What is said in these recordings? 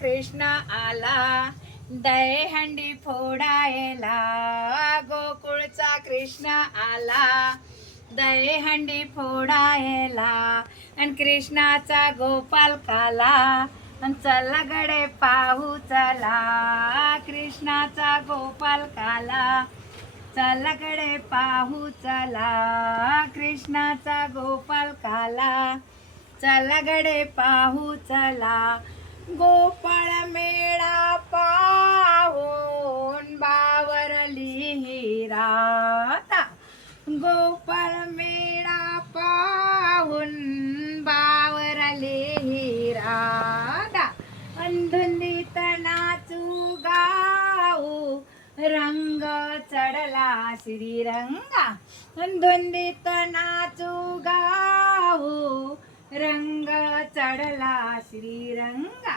कृष्ण आला. दहीहंडी फोडायला गोकुळचा कृष्ण आला. दहीहंडी फोडायला आणि कृष्णाचा गोपाल काला. आणि चला गडे पाहू चला. कृष्णाचा गोपाल काला. चला गडे पाहू चला. कृष्णाचा गोपाल काला. चला गडे पाहू चला. गोपाळ मेळा पाहून बावरली हिराता गोपाळ मेळा पाहून बावरली हिरादा अंधुंदीत नाचू गाऊ रंग चढला श्रीरंगा. धुंदीत नाचू गाऊ चढला श्रीरंगा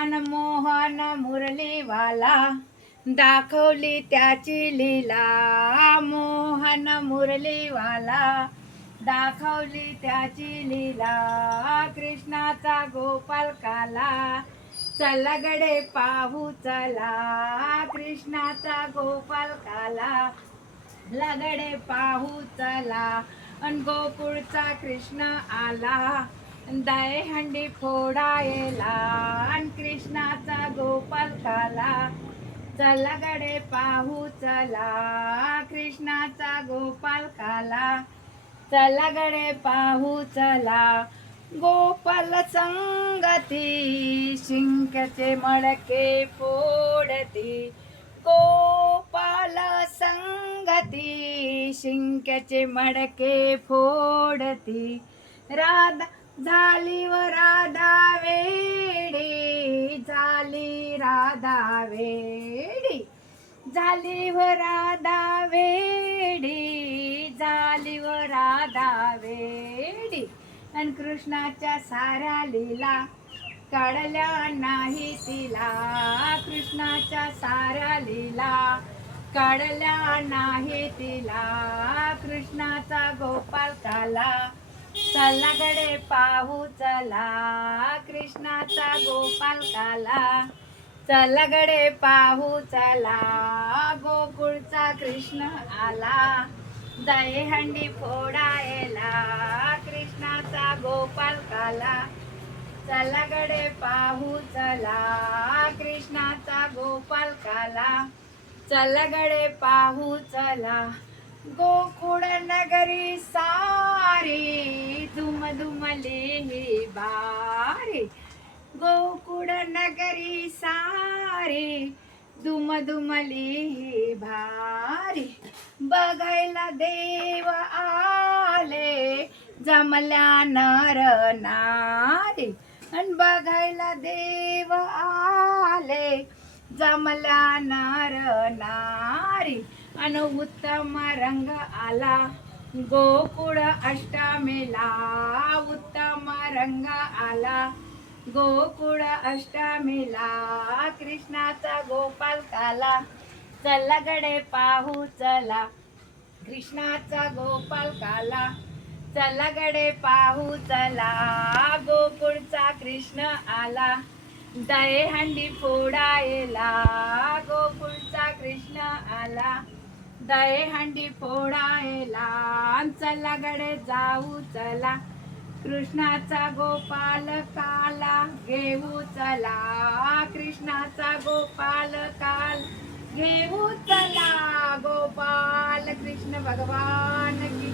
अन मोहन मुरलीवाला दाखवली त्याची लीला मोहन मुरलीवाला दाखवली त्याची लीला कृष्णाचा गोपाल काला चला पाहू चला कृष्णाचा गोपाल काला लगडे पाहू चला अन गोकुळचा कृष्ण आला दहीहंडी फोडायला अन कृष्णाचा गोपाल खाला. चला गडे पाहू चला. कृष्णाचा गोपाल खाला. चला गडे पाहू चला. गोपाल संगती शिंक्याचे मडके फोडती. गोपाल संगती शिंक्याचे मडके फोडती. राधा झाली व राधा वेडी झाली राधा वेडी. झाली व राधा वेडी झाली व राधा वेडी आणि कृष्णाच्या साऱ्या लीला काढल्या नाही तिला. कृष्णाच्या साऱ्या लीला काढल्या नाही तिला. कृष्णाचा गोपाल काला चला गडे पाहू चला कृष्णाचा गोपाल काला. चला गडे पाहू चला गोकुळचा कृष्ण आला. दहीहंडी फोडायला कृष्णाचा गोपाल काला. चला गडे पाहू चला कृष्णाचा गोपाल काला. चला गडे पाहू चला गोकुळ सारी हे बारी गोकुळ नगरी सारी दुम हे ही भारी. बघायला देव आले जमल्या नर नारी. आणि बघायला देव आले जमल्या नर नारी. अन उत्तम रंग आला गोकुळ अष्टमीला उत्तम रंग आला. गोकुळ अष्टमीला कृष्णाचा गोपाल काला. चलगडे पाहू चला. कृष्णाचा गोपाल काला. चलगडे पाहू चला. गोकुळचा कृष्ण आला. दहीहंडी फोडायला दहीहंडी फोडायला चला गडे जाऊ चला. कृष्णाचा गोपाल काला घेऊ चला. कृष्णाचा गोपाल काल घेऊ चला. गोपाल कृष्ण भगवान की